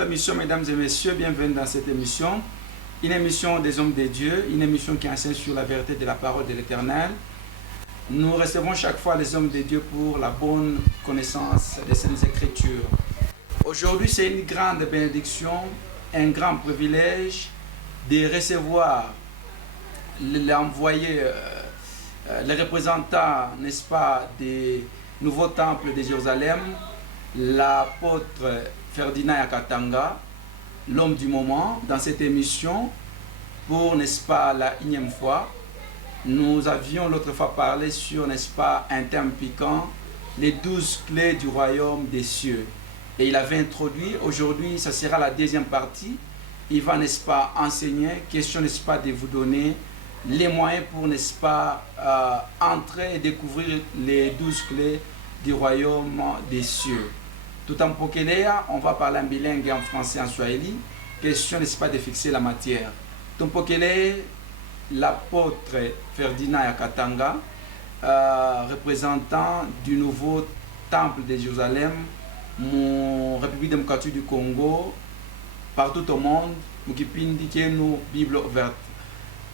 notre émission, mesdames et messieurs. Bienvenue dans cette émission. Une émission des hommes de Dieu, une émission qui enseigne sur la vérité de la parole de l'Éternel. Nous recevons chaque fois les hommes de Dieu pour la bonne connaissance des Saintes Écritures. Aujourd'hui, c'est une grande bénédiction, un grand privilège de recevoir l'envoyé, les représentants, n'est-ce pas, des nouveaux temples de Jérusalem, l'apôtre Ferdinand Yakatanga, l'homme du moment, dans cette émission, pour, n'est-ce pas, la énième fois. Nous avions l'autre fois parlé sur, n'est-ce pas, un thème piquant, les 12 clés du royaume des cieux. Et il avait introduit, aujourd'hui, ça sera la deuxième partie. Il va, n'est-ce pas, enseigner, question, n'est-ce pas, de vous donner les moyens pour, n'est-ce pas, entrer et découvrir les 12 clés du royaume des cieux. Tout en pokelea, on va parler en bilingue, en français, en swahili. Question, n'est-ce pas, de fixer la matière. Tompokele, l'apôtre Ferdinand Yakatanga, représentant du nouveau temple de Jérusalem, mon République démocratique du Congo, partout au monde, nous qui nous Bible ouverte.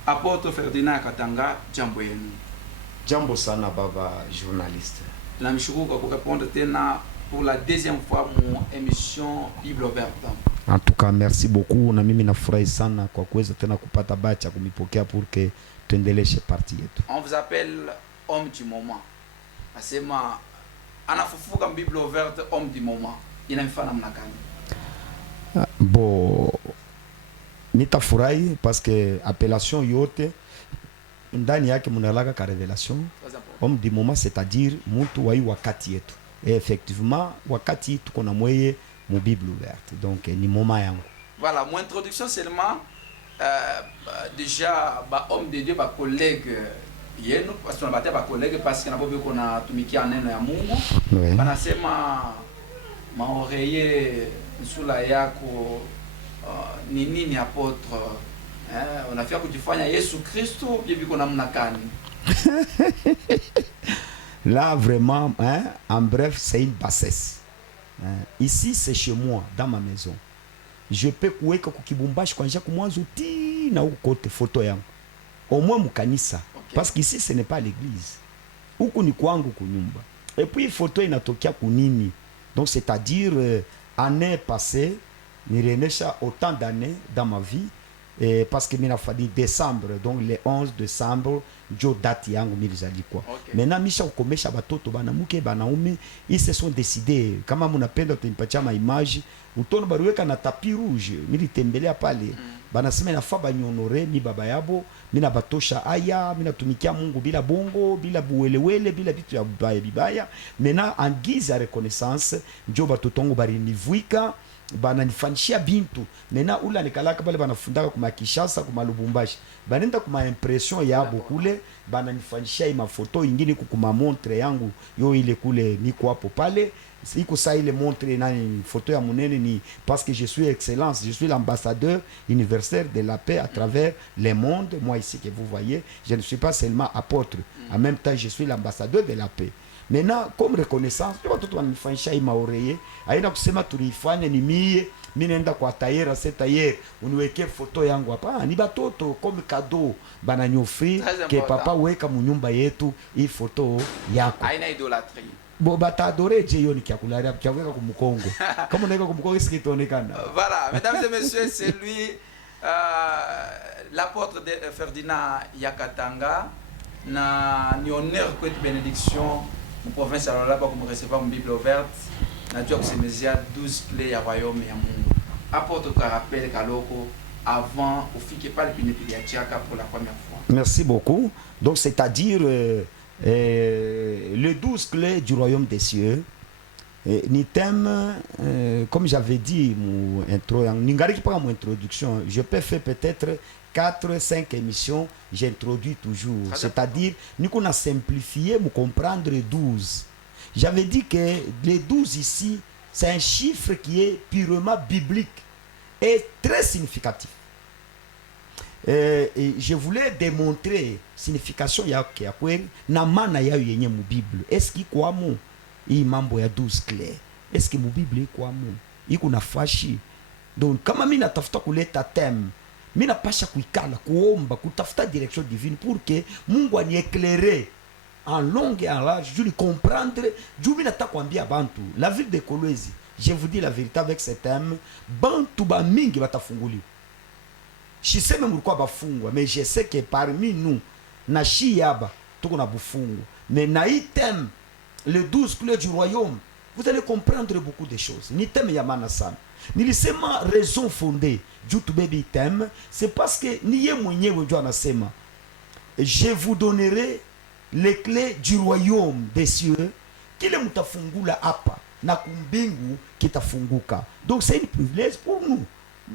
Apôtre Ferdinand Yakatanga, jambo yenu. Jambo sana baba journaliste. La mishukuru kwa répondre tena pour la deuxième fois mon émission Bible ouverte. En tout cas, merci beaucoup. Na mimi nafurahi sana kwa kuweza tena kupata bacha kumipokea pour que tuendeleshe parti yetu. On vous appelle homme du moment. Nasema anafufuka Bible ouverte homme du moment. Inamfana namna gani? Bon, nitafurahi parce que appellation yote ndani yake munalaka ka révélation. Homme du moment, c'est-à-dire mtu wa wakati yetu. Et effectivement, wakati tuko na mweye mu Bible ouverte. Donc ni moment yangu. Voilà, mon introduction seulement déjà ba homme de Dieu, ba collègue yenu, parce qu'on a battu ba collègue parce que na bobe ko na tumikia neno ya Mungu. Oui. Banasema maoreiller nsula yako ni nini apôtre? Unafia kujifanya Yesu Kristo bibi ko namna gani? Là vraiment, hein, en bref, c'est une bassesse. Ici, c'est chez moi, dans ma maison. Je peux kuweka kukibumbashi kwa njia kumwanzo ti na huko kote photo yangu. Au moins mukanisa. Okay. Parce qu'ici, ce n'est pas l'église. Huku ni kwangu kunyumba. Et puis, photo inatokea kunini. Donc, c'est-à-dire, année passée, nirenesha autant d'années dans ma vie. Et parce que mina fallu décembre, donc le 11 décembre, jo date yangu milizalikuwa. Okay. Maintenant misha kukomesha batoto banamuke banaume, ils se sont décidés kama munapenda tunipatia ma image, utono baruweka na tapis rouge, militembelea pale. Banasema inafaa banyonore mi baba yabo, mina batosha aya, mina tumikia Mungu bila bongo, bila buwelewele, bila bitu ya bibaya. Maintenant en guise à reconnaissance, jo batotongo bari nivuika bananifanyishia bintu. Mena ula nikalaka pale banafundaka kuma Kinshasa kuma Lubumbashi. Banenda kuma impression yabo kule, bananifanyishia ima photo ingine kuma montre yangu yo ile kule niko hapo pale. Iko sa ile montre nani photo ya munene ni parce que je suis excellence, je suis l'ambassadeur universel de la paix à travers le monde. Moi ici que vous voyez, je ne suis pas seulement apôtre, en même temps je suis l'ambassadeur de la paix. Maintenant, comme reconnaissance, watoto wananifanyisha hii maoreye, aina kusema tulifanya ni mie, mimi naenda kwa tayera, c'est tayer, uniweke photo yangu hapa. Ni batoto comme cadeau bananyofri ke papa weka munyumba yetu hii photo yako. Aina idolatrie. Bo batadore je yoni kia kularia kia weka kumukongo. Kama unaweka kumukongo sikitaonekana. Voilà, mesdames et messieurs, c'est lui l'apôtre de Ferdinand Yakatanga. Na ni honneur que bénédiction en province alors là pour me recevoir une Bible ouverte. Na Dieu que c'est Mésia 12 clés ya royaume ya Mungu. Apôtre ka rappel kaloko avant au fike pas le pinepiliatiaka pour la première fois. Merci beaucoup. Donc c'est-à-dire les 12 clés du royaume des cieux. Ni thème, comme j'avais dit, mon introduction, je peux faire peut-être 4-5 émissions, j'introduis toujours. C'est-à-dire, nous avons simplifié, nous comprendre 12. J'avais dit que les 12 ici, c'est un chiffre qui est purement biblique et très significatif. Et je voulais démontrer signification ya kweli na maana yayo yenye mu Bible. Est-ce qu'il kwa mu hii mambo ya 12 clés? Est-ce que mu Bible iko mu? Iko nafashi Donc kama mimi natafuta kuleta thème, mimi napasha kuikala kuomba kutafuta direction divine pour que Mungu aniéclairer en long et en large, je lui comprendre, je lui nataka kuambia bantu la ville de Kolwezi, je vous dis la vérité avec ce thème, bantu ba mingi batafunguliwa. Shiseme mulikuwa bafungwa, mais je sais que parmi nous na shiyaba tuko na bufungwa, mais na thème le 12 clés du royaume, vous allez comprendre beaucoup de choses. Ni thème ya maana sana. Nilisema raison fondée juu tubebe thème, c'est parce que niye mwenyewe ndio anasema je vous donnerai les clés du royaume des cieux, kile mutafungula hapa na kumbingu kitafunguka. Donc c'est une privilège pour nous.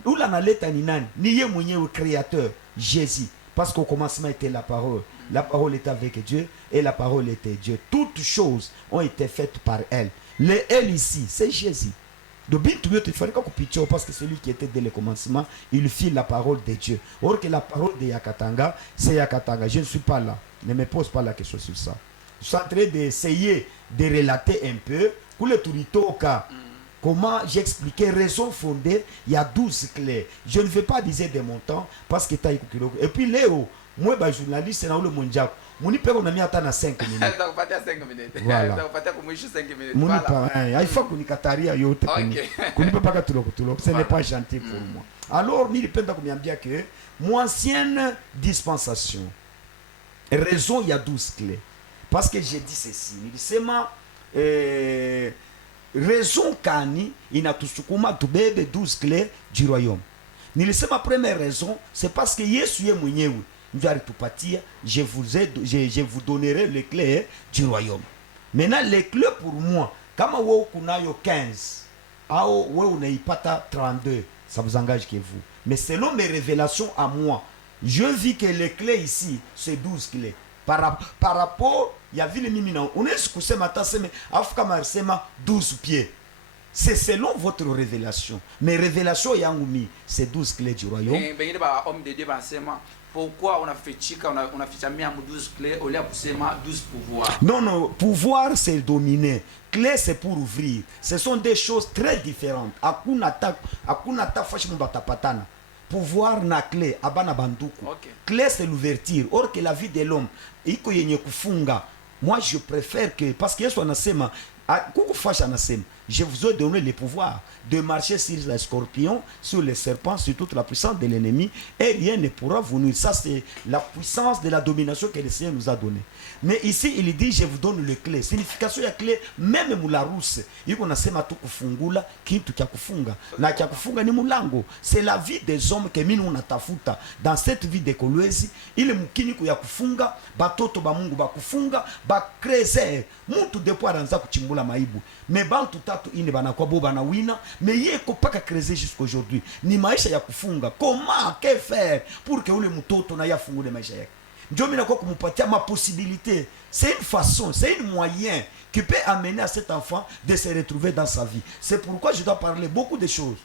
Ula naleta ni nani? Niye mwenyewe créateur, Jésus. Parce qu'au commencement était la parole. La parole était avec Dieu et la parole était Dieu. Toutes choses ont été faites par elle. Le elle ici, c'est Jésus. Donc, il fallait qu'on pitié parce que celui qui était dès le commencement, il fit la parole de Dieu. Or que la parole de Yakatanga, c'est Yakatanga. Je ne suis pas là. Ne me pose pas la question sur ça. Je suis en train d'essayer de relater un peu. Comment j'expliquais, raison fondée, il y a 12 clés. Je ne vais pas dire de mon temps parce que tu. Et puis Léo, moi, je suis journaliste, c'est dans le mondial. Mon père, on a mis à 5 minutes. Voilà. Il faut qu'on y cataria yote. Ce n'est pas gentil pour moi. Alors, il peut dire que mon ancienne dispensation, raison, il y a 12 clés. Parce que j'ai dit ceci. Il dit, c'est ma raison kani inatusukuma tubebe 12 clés du royaume. Nilisema première raison, c'est parce que Yesu ye mwenyewe ndio alitupatia, je vous donnerai les clés du royaume. Maintenant les clés pour moi, kama wewe kunayo 15 au wewe unaipata 32, ça vous engage que vous. Mais selon mes révélations à moi, je vis que les clés ici, c'est 12 clés. Par rapport, il y a vu les mimina. On est ce que c'est maintenant, c'est Afrika Marsema 12 pieds. C'est selon votre révélation. Mais révélation Yangoumi, c'est 12 clés du royaume. Pourquoi on a fait chica, on a fait jamais 12 clés au lieu de 12 pouvoirs? Non, pouvoir c'est dominer. Clé c'est pour ouvrir. Ce sont des choses très différentes. Akuna ta fashi mbata patana. Pouvoir na clé abana banduku. Okay. Clé c'est l'ouverture. Or que la vie de l'homme iko yenye kufunga. Moi je préfère que parce que Yesu anasema kukufashi anasema je vous ai donné le pouvoir de marcher sur les scorpions, sur les serpents, sur toute la puissance de l'ennemi, et rien ne pourra vous nuire. Ça, c'est la puissance de la domination que le Seigneur nous a donnée. Mais ici, il dit, je vous donne les clés. Signification ya clé, même mularusse. Yiko nasema tu kufungula, kitu kia kufunga. Na kia kufunga ni mulango. C'est la vie des hommes que minu unatafuta. Dans cette vie de Kolwezi, ile mukini ya kufunga, batoto ba Mungu ba kufunga, ba kreze. Muntu depo aranza kuchimbula maibu. Mais bantu tatu ine banakuwa bo banawina, mais yeko paka kreze jusqu'aujourd'hui. Ni maisha ya kufunga. Comment, que faire pour que ule mutoto na yafungule maisha yake? Dieu m'a dit ma possibilité. C'est une façon, c'est un moyen qui peut amener à cet enfant de se retrouver dans sa vie. C'est pourquoi je dois parler beaucoup de choses.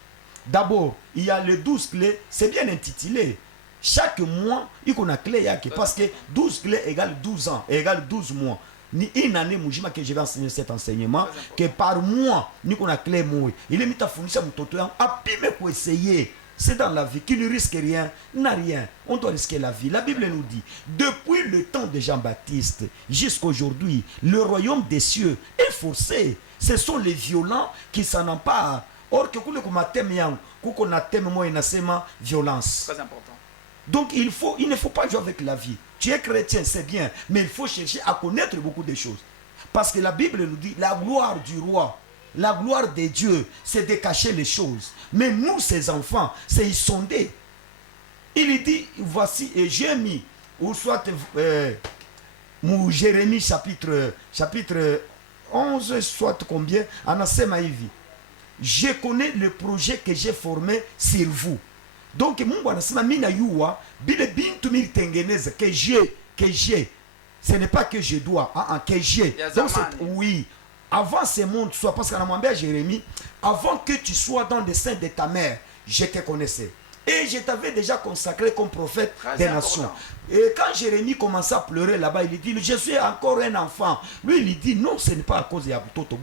D'abord, il y a les 12 clés, c'est bien intitulé. Chaque mois, il y a une clé parce que 12 clés égale 12 ans, égale 12 mois. Ni une année mujima que je vais enseigner cet enseignement que par mois ni qu'on a clé moi il est mis à fournir mon toto a pime pour essayer. C'est dans la vie qui ne risque rien, n'a rien. On doit risquer la vie. La Bible nous dit, depuis le temps de Jean-Baptiste jusqu'à aujourd'hui, le royaume des cieux est forcé. Ce sont les violents qui s'en emparent. Or que qu'on a thème moi violence. Très important. Donc il ne faut pas jouer avec la vie. Tu es chrétien, c'est bien, mais il faut chercher à connaître beaucoup de choses. Parce que la Bible nous dit, la gloire du roi, la gloire de Dieu, c'est de cacher les choses. Mais nous, ces enfants, c'est y sonder. Il dit, voici, et j'ai mis, ou soit Jérémie chapitre 11, soit combien, Anasema Ivi. Je connais le projet que j'ai formé sur vous. Donc, Mungu anasema mina yuwa, bile bintu mi tengeneza, que j'ai. Ce n'est pas que je dois, que j'ai. Donc, oui. Avant ce monde soit, parce qu'on a demandé à Jérémie, avant que tu sois dans le sein de ta mère, je te connaissais. Et je t'avais déjà consacré comme prophète des nations. Et quand Jérémie commençait à pleurer là-bas, il dit, je suis encore un enfant. Lui, il dit, non, ce n'est pas à cause de Yabutoto.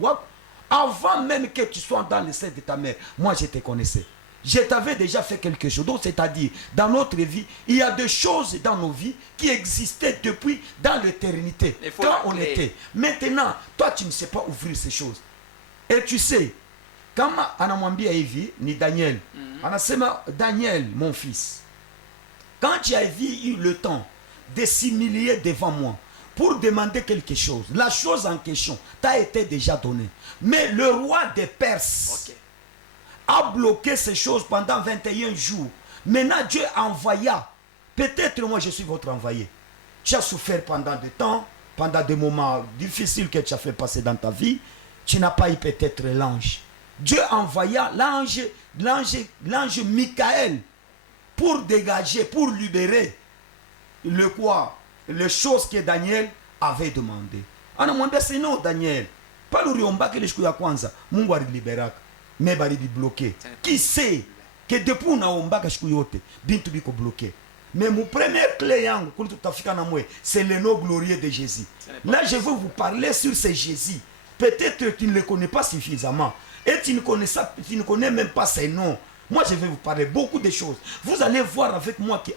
Avant même que tu sois dans le sein de ta mère, moi je te connaissais. je t'avais déjà fait quelque chose. Donc, c'est-à-dire, dans notre vie, il y a des choses dans nos vies qui existaient depuis dans l'éternité, quand on était. Maintenant, toi, tu ne sais pas ouvrir ces choses. Et tu sais, quand anamwambia hivi, ni Daniel, anasema, Daniel, mon fils, quand tu as eu le temps de s'humilier devant moi pour demander quelque chose, la chose en question t'a été déjà donnée. Mais le roi des Perses a bloqué ces choses pendant 21 jours. Maintenant, Dieu envoya. Peut-être moi, je suis votre envoyé. Tu as souffert pendant des temps, pendant des moments difficiles que tu as fait passer dans ta vie. Tu n'as pas eu peut-être l'ange. Dieu envoya l'ange Michael pour dégager, pour libérer le quoi, les choses que Daniel avait demandé. Anamwambia sinon Daniel, pas le riomba que les siku ya kwanza Mungu aliliberaka, mais bali bloqué. Qui sait que depuis unaombaka siku yote bintu biko bloqué. Mais mon premier clé yangu pour tout Africa na mwe, c'est le nom glorieux de Jésus. Là je veux vous parler sur ce Jésus. Peut-être que tu ne le connais pas suffisamment et tu ne connais même pas ses noms. Moi je vais vous parler beaucoup de choses. Vous allez voir avec moi que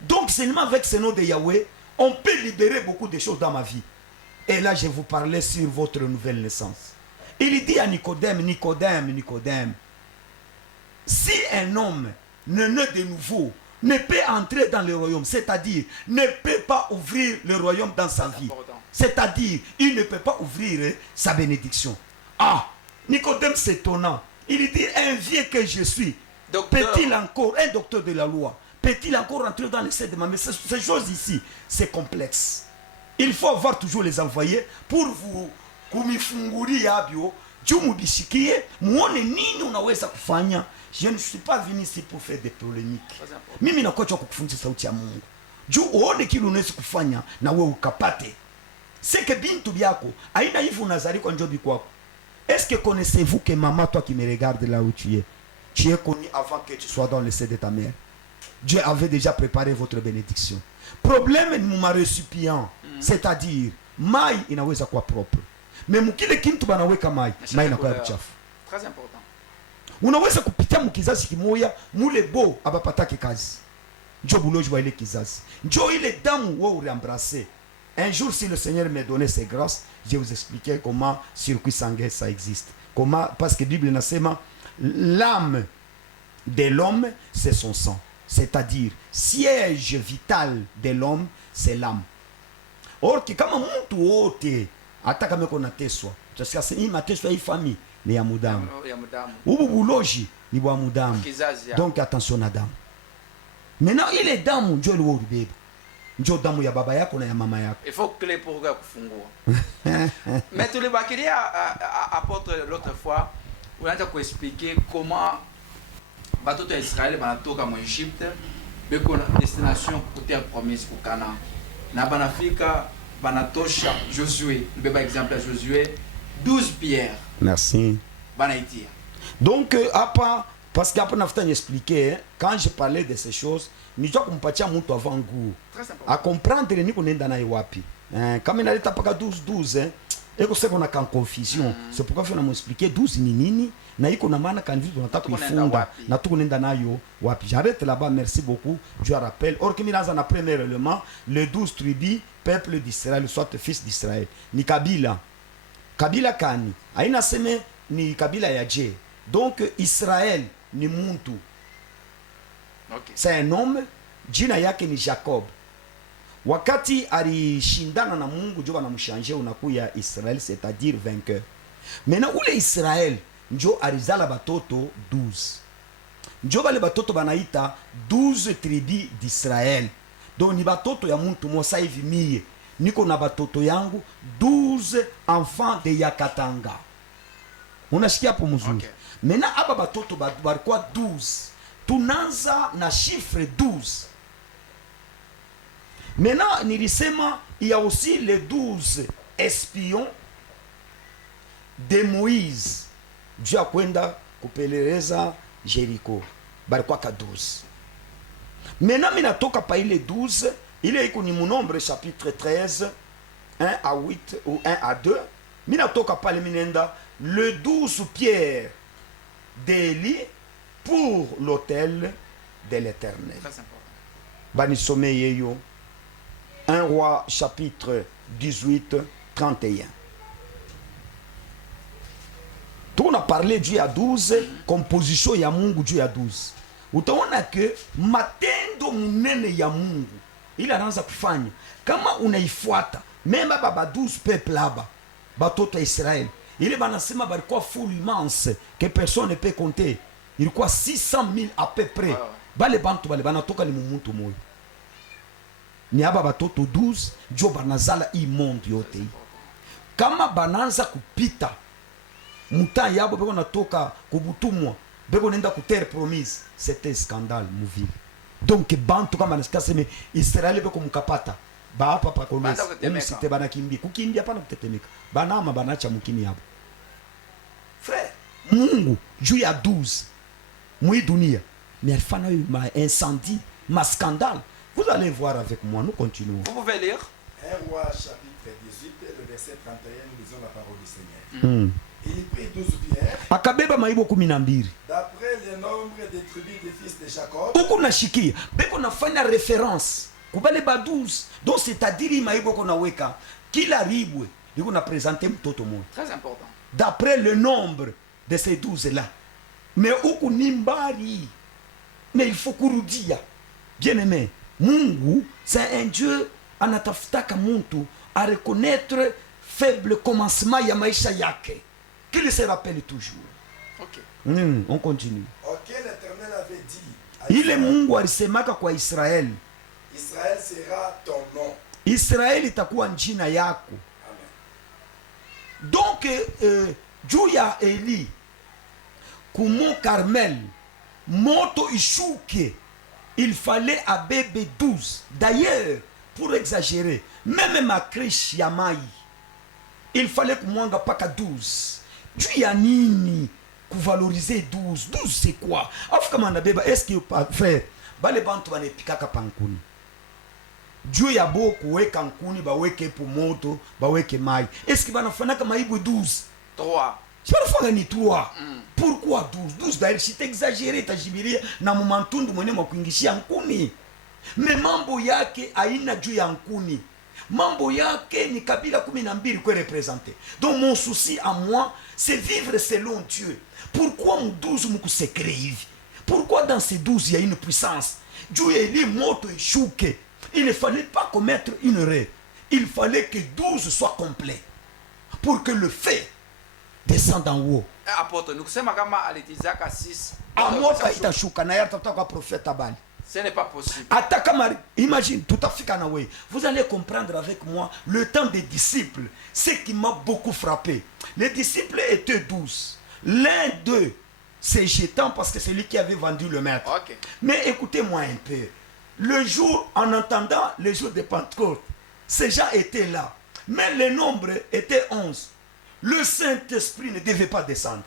donc seulement avec ce nom de Yahweh, on peut libérer beaucoup de choses dans ma vie. Et là je vais vous parler sur votre nouvelle naissance. Il dit à Nicodème, Nicodème, si un homme ne naît de nouveau, ne peut entrer dans le royaume, c'est-à-dire ne peut pas ouvrir le royaume dans sa vie. C'est-à-dire, il ne peut pas ouvrir sa bénédiction. Nicodème s'étonnant. Il dit, un vieux que je suis, peut-il encore, un docteur de la loi, peut-il encore entrer dans le sein de ma mère? Ces choses ici, c'est complexe. Il faut avoir toujours les envoyés pour vous kumifunguri yabyo jumu bishikie muone nini unaweza kufanya. Je ne suis pas venu ici pour faire des polémiques. Mimi nakocha kukufundisha sauti ya Mungu. Juu uone kile unaweza kufanya na wewe ukapate. C'est que bintu byako aina hivi unazali kwa njobi kwako. Est-ce que connaissez-vous que maman, toi qui me regardes là où tu es connu avant que tu sois dans le sein de ta mère. Dieu avait déjà préparé votre bénédiction. Problème ni muma récipient, c'est-à-dire mai inaweza kuwa propre. Mais mukile kintu banaweka mai inakuwa buchafu. Très important. Unaweza kupitia mkizazi kimoya mule bo abapataki kazi. Njo buloji wa ile kizazi. Njo ile damu wewe uliembrasser. Un jour, si le Seigneur me donnait ses grâces, je vais vous expliquer comment circuit sanguin ça existe. Comment, parce que la Bible nasema, l'âme de l'homme, c'est son sang. C'est-à-dire, siège vital de l'homme, c'est l'âme. Or, kama mtu wote, hata kama kuna teswa, tunasikia hii mateswa hii famille ni ya mudamu. Ubu buloji ni bwa mudamu. Donc attention na damu. Maintenant, ile damu ndio ile ubebe. Njo damu ya baba yako na ya mama yako. Il faut clé pour kufungua. Mais tu le bakilia apôtre l'autre fois, on a expliqué comment batoto ya Israël banatoka mu Egypte beko na destination pour terre promise pour Canaan. Na banafika banatosha Josué, le bébé exemple à Josué 12 pierres. Merci. Banaitia. Donc apa parce qu'après nafuta expliquer quand je parlais de ces choses nijua kumpatia mtu avant goût a comprendre niko nenda naye wapi kama inaleta paka 12 eko seko na kan confusion c'est pourquoi faut m'expliquer 12 ni nini na iko na maana kan vitu tunataka kuifunga na tuko nenda nayo wapi. J'arrête là-bas, merci beaucoup. Je rappelle or que minaza na premier élément le 12 tribus peuple d'Israël soit fils d'Israël ni kabila kani aina seme ni kabila ya je donc Israël ni muntu. Okay. C'est un homme, jina yake ni Jacob. Wakati alishindana na Mungu ndio banamshanje unakuya Israël, c'est-à-dire vainqueur. Maintenant ule Israël ndio alizala batoto 12. Ndio bale batoto banaita 12 tribus d'Israël. Donc ni batoto ya muntu mosa hivi mie. Niko na batoto yangu 12 enfants de Yakatanga. Unasikia hapo mzuri. Okay. Maintenant aba batoto balikuwa 12. Tunaanza na chiffre 12. Maintenant, nilisema, il y a aussi les 12 espions de Moïse. Dieu a kwenda kupeleleza Jericho. Balikuwa ka 12. Maintenant, minatoka pa ile 12, ile iko ni nombre chapitre 13, 1 à 8 ou 1 à 2. Minatoka pa le minenda le 12 pierres d'Élie pour l'autel de l'Éternel. Très important. Banisome yeyo. 1 Roi chapitre 18, 31. On a parlé du ya 12, composition ya Mungu du ya 12. Utaona ke matendo munene ya Mungu ili anaanza kufanya kama unaifuata mema baba 12 peuple haba batoto ya Israeli ile banasema balikuwa full immense que personne ne peut compter, ilikuwa 600,000 à peu près. Bale bantu bale banatoka ni mumuntu moyo ni aba batoto 12 njo banazala hii monde yote hii. Kama bananza kupita muta yabo beko natoka kubutumwa beko nenda ku terre promise, c'était scandale muvile. Donc bantu kama nasikia sema Israeli beko mukapata ba hapa pa kolesi umsite banakimbia kukimbia pana kutetemeka banama banacha mukini yabo. Frère, Mungu juu ya 12 mwi dunia mais alifanya ma incendie, ma scandale. Vous allez voir avec moi, nous continuons. Vous pouvez lire 1 Roi chapitre 18, le verset 31, nous lisons la parole du Seigneur. Il prit 12 pierres. Akabeba maibo 12. D'après le nombre des tribus des fils de Jacob. Uko nashikia, beko nafanya référence kubale ba 12. Donc c'est-à-dire maibo ko naweka kila ribwe liko na présenter mtoto mmoja. Très important. D'après le nombre de ces 12 là. Mais uko nimbari. Mais il faut kurudia. Bien aimé, Mungu c'est un Dieu anatafutaka muntu à reconnaître faible commencement ya maisha yake. Qu'il se rappelle toujours. Ok. On continue. Ok, l'Éternel avait dit à Ile Mungu alisemaka kwa Israel. Israël sera ton nom. Israel itakuwa njina yako. Amen. Donc juu ya Eli kumo Carmel moto ishuke, il fallait abebe 12. D'ailleurs, pour exagérer, même ma krish ya mai, il fallait kumwanga paka 12. Juu ya nini kuvaloriser 12? 12 c'est quoi? Afu kama nabeba, est-ce que frère, bale bantu banepikaka pankuni. Juu ya boku weka nkuni baweke po moto, baweke mai. Est-ce que banafanaka maibu 12? 3. Je vais faire ni 3. Pourquoi 12? 12 d'ailleurs, si t'exagéré, tajibiria na mumantundu mwene mwakuingishia nkuni. Mais mambo yake aina juu ya nkuni. Mambo yake ni kabila 12 kwa représenter. Donc mon souci à moi, c'est vivre selon Dieu. Pourquoi mon 12 mukusekre hivi? Pourquoi dans ces 12 il y a une puissance? Dieu est li moto et chouke. Il ne fallait pas commettre une erreur. Il fallait que 12 soient complets. Pour que le fait descende en haut. Apôtre, nous sommes à l'Étizaka 6. Amoka itashuka na yatatoka kwa prophète Abali. Ce n'est pas possible. Imagine, tout à fait Kanawe. Vous allez comprendre avec moi le temps des disciples. Ce qui m'a beaucoup frappé. Les disciples étaient 12. L'un d'eux s'est jetant parce que c'est lui qui avait vendu le maître. Ok. Mais écoutez-moi un peu. Le jour, en entendant le jour de Pentecôte, ces gens étaient là. Mais le nombre était 11. Le Saint-Esprit ne devait pas descendre.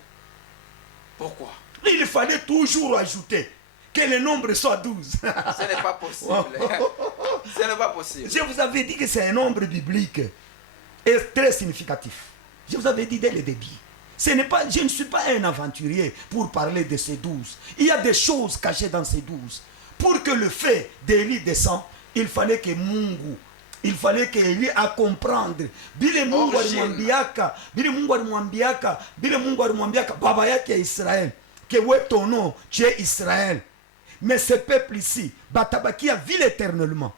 Pourquoi? Il fallait toujours ajouter que le nombre soit 12. Ce n'est pas possible. Ce n'est pas possible. Je vous avais dit que c'est un nombre biblique et très significatif. Je vous avais dit dès le début. Je ne suis pas un aventurier pour parler de ces 12. Il y a des choses cachées dans ces 12. Pour que le fait d'Élie descende, il fallait que Mungu, il fallait que Élie a comprendre. Bile Mungu alimwambiaka, baba yake ya Israël, que ouais ton nom, tu es Israël. Mais ce peuple ici, batabaki a ville éternellement.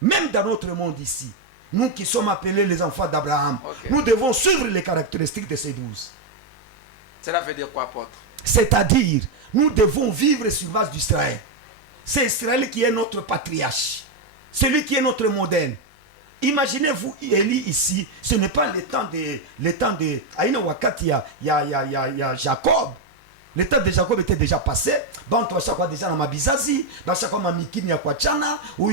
Même dans notre monde ici, nous qui sommes appelés les enfants d'Abraham, nous devons suivre les caractéristiques de ces 12. Cela veut dire quoi, apôtre? C'est-à-dire, nous devons vivre sur base d'Israël. C'est Israël qui est notre patriarche. Celui qui est notre modèle. Imaginez-vous Élie ici, ce n'est pas le temps de Aïna Wakati, il y a Jacob. Le temps de Jacob était déjà passé. Bon, tu vas déjà dans ma bizazi, dans chaque fois ma mikini ya kwa chana, ou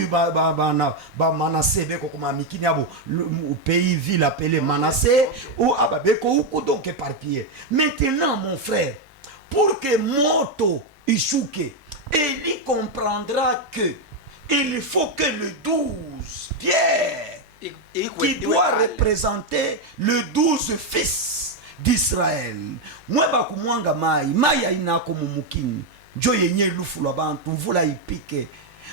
Manassé beko comme mikini ya au pays ville appelé Manassé, ou ababeko ou donc éparpillé. Maintenant mon frère, pour que Moto Ishuke, Élie comprendra que il faut que le 12 Pierre qui doit représenter le 12 fils d'Israël. Moi bakumwanga mai aina ko mumukini. njo yenye lufu lwa bantu mvula ipike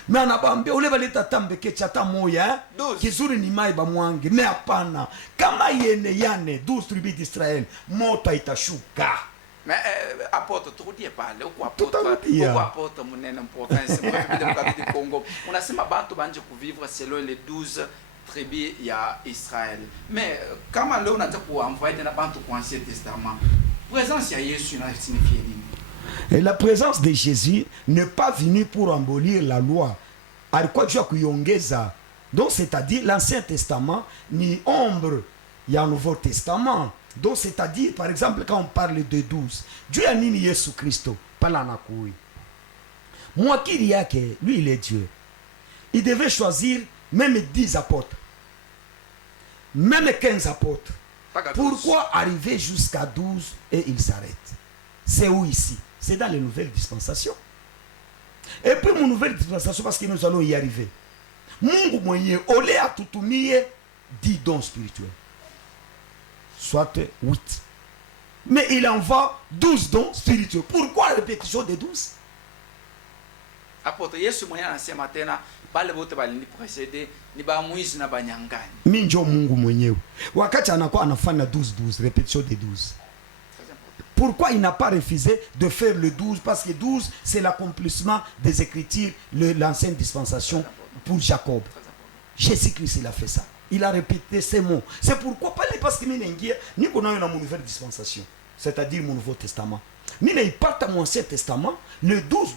me anabambia ule baleta tambeke chata moya kizuri ni mai bamwange me hapana kama yene yane 12 tribus d'Israël moto itashuka. Mais apôtre turudie pale huko apôtre munene province mwa démocratique du Congo unasema bantu banje kuvivre selon les 12 tribus ya Israël. Mais kama leo unataka kuenvoyer tena bantu kwa Ancien Testament, présence ya Yesu ina signifie nini? Et la présence de Jésus n'est pas venue pour abolir la loi. Alikuwa juu ya kuiongeza. Donc c'est-à-dire l'Ancien Testament ni ombre ya Nouveau Testament. Donc c'est-à-dire par exemple quand on parle de 12, Dieu a nini Yesu Kristo pala nakui. Mwakili yake, lui il est Dieu. Il devait choisir même 10 apôtres. Même 15 apôtres. Pourquoi arriver jusqu'à 12 et il s'arrête? C'est où ici? C'est dans les nouvelles dispensations. Et puis mon nouvelle dispensation, parce que nous allons y arriver. Mungu mwenye ole atutumie 10 dons spirituels. Soit 8. Mais il envoie 12 dons spirituels. Pourquoi la répétition des 12? Apôtre Yesu mwenye anasema tena bale bote balini précédé ni ba mwizi na banyangani. Minjo Mungu mwenyewe. Wakati anakuwa anafanya 12 répétition des 12. Pourquoi il n'a pas refusé de faire le 12? Parce que 12, c'est l'accomplissement des Écritures, l'ancienne dispensation pour Jacob. Jésus-Christ, il a fait ça. Il a répété ces mots. C'est pourquoi, pas parce que nous avons une nouvelle dispensation, c'est-à-dire mon Nouveau Testament. Nous n'avons pas mon Ancien Testament, le 12,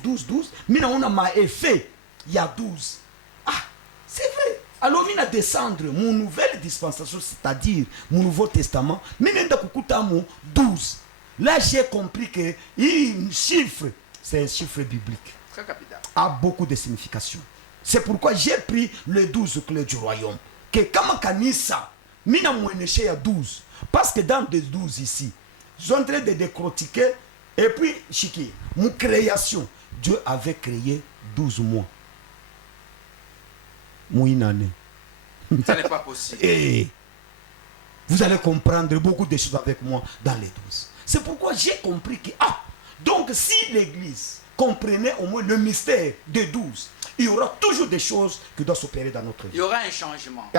mais nous avons effet, il y a 12. Ah, c'est vrai. Alors, nous allons descendre mon nouvelle dispensation, c'est-à-dire mon Nouveau Testament, mais nous avons 12. Là, j'ai compris que un chiffre, c'est un chiffre biblique. Très capital. A beaucoup de signification. C'est pourquoi j'ai pris les 12 clés du royaume. Que comme Kanissa, mina moueneche à 12. Parce que dans les 12 ici, je suis en train de décortiquer. Et puis, Chiki, mon création, Dieu avait créé 12 mois. Une année. Ça n'est pas possible. Et vous allez comprendre beaucoup de choses avec moi dans les 12. C'est pourquoi j'ai compris que, donc si l'Église comprenait au moins le mystère des 12, il y aura toujours des choses qui doivent s'opérer dans notre vie. Il y aura un changement.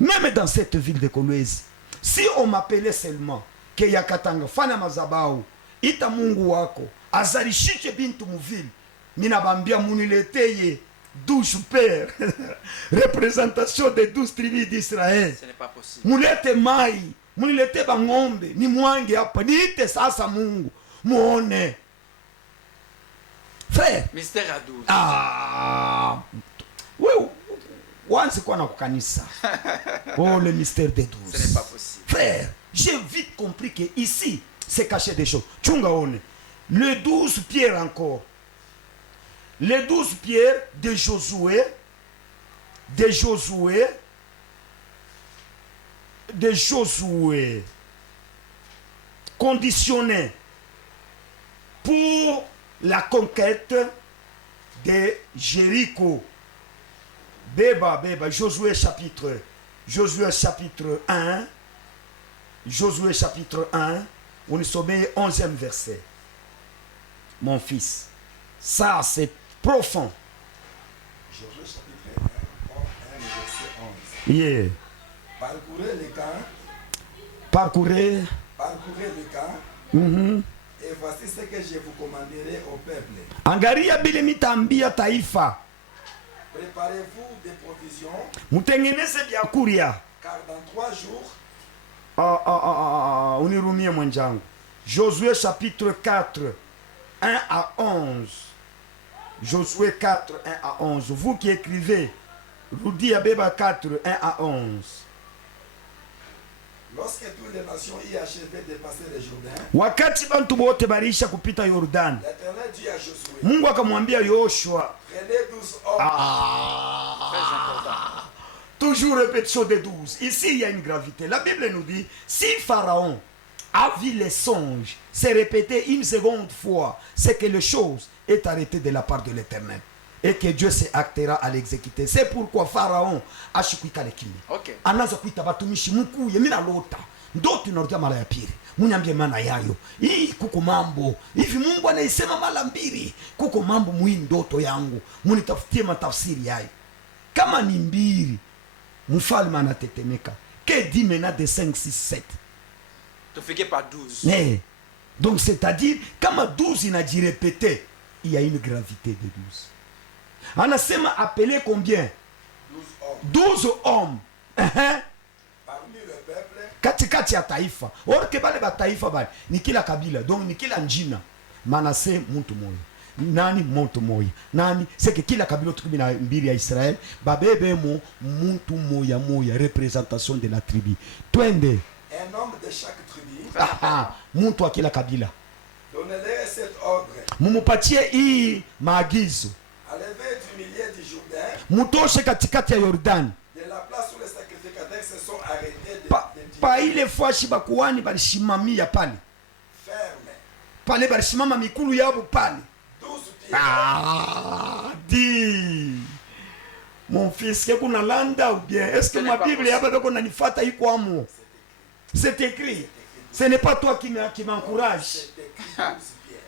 Même dans cette ville de Kolwezi, si on m'appelait seulement que Yakatanga, Fana Mazabao, Ita Mungu wako, Azarishike bintu muville, Mina Bambia Munileteye, 12 pères, représentation des 12 tribus d'Israël. Ce n'est pas possible. Mulete mai, mulete bangombe, ni mwange hapa, niite sasa Mungu, muone. Frère. Mystère à 12. Oui, wanzi kwa na kukanisa. Oh, le mystère des 12. Ce n'est pas possible. Frère, j'ai vite compris que ici, c'est caché des choses. Tchunga one. Le 12 pierres encore. Les 12 pierres de Josué, conditionnées pour la conquête de Jéricho. Beba, Josué chapitre 1, on est sommet 11e verset. Mon fils, ça c'est profond. Josué chapitre 1, verset 11. Yeah. Parcourez le camp. Et voici ce que je vous commanderai au peuple. Angalia bile mitambia taifa. Préparez-vous des provisions. Mutengeneze vyakuria. Car dans 3 jours. Unirumie mwenjangu. Josué chapitre 4, 1 à 11. Josué 4, 1 à 11. Vous qui écrivez, Rudi Abeba 4, 1 à 11. Lorsque toutes les nations y achevaient de passer le Jourdain, wakati bantu bote barisha kupita Yordani, l'Éternel dit à Josué, Mungu akamwambia Yoshua, prenez 12 hommes. Très important. Toujours répétition de 12. Ici, il y a une gravité. La Bible nous dit, si Pharaon a vu les songes, c'est répété une seconde fois, c'est que les choses est arrêtée de la part de l'Éternel. Et que Dieu se actera à l'exécuter. C'est pourquoi Pharaon a shikuika le kimi. Ok. Anaza kuita batumishi mukuye mina lota. ndoto inarudia mara ya pili, muniambie maana yayo. Hii kuko mambo hivi Mungu anaisema mara mbili, kuko mambo muhimu ndoto yangu, munitafutie matafsiri yayo. Kama ni mbili, mfalme anatetemeka. Que dit maintenant de 5, 6, 7? Tufike pa 12. Mais, donc c'est-à-dire, kama 12 inajirepete, il y a une gravité de 12. Anasema appelé combien? 12 hommes. Parmi le peuple, Katikati ya taifa. Orke bale ba taifa bale ni kila kabila, donc ni kila njina. Manase muntu moya, nani muntu moya, nani seke kila kabila tukumi na mbili ya Israel babebe mo muntu moya moya, représentation de la tribu. Twende un homme de chaque tribu, muntu wa kila kabila, donnez-leur cet ordre. mumupatie hii maagizo, À lever du milieu du Jourdain, mutoshe katikati ya Yordani, de la place où les sacrificateurs se sont arrêtés de pa ile fashi bakuwani balishimamia pale ferme. pale, balishimama mikulu yabo pale. 12 pierres. Di mon fils, que kuna landa ou bien est-ce que Ce n'est ma pas Bible possible. yaba beko nanifata iko amu? C'est écrit. Ce n'est pas toi qui m'encourage. C'est écrit 12 pierres.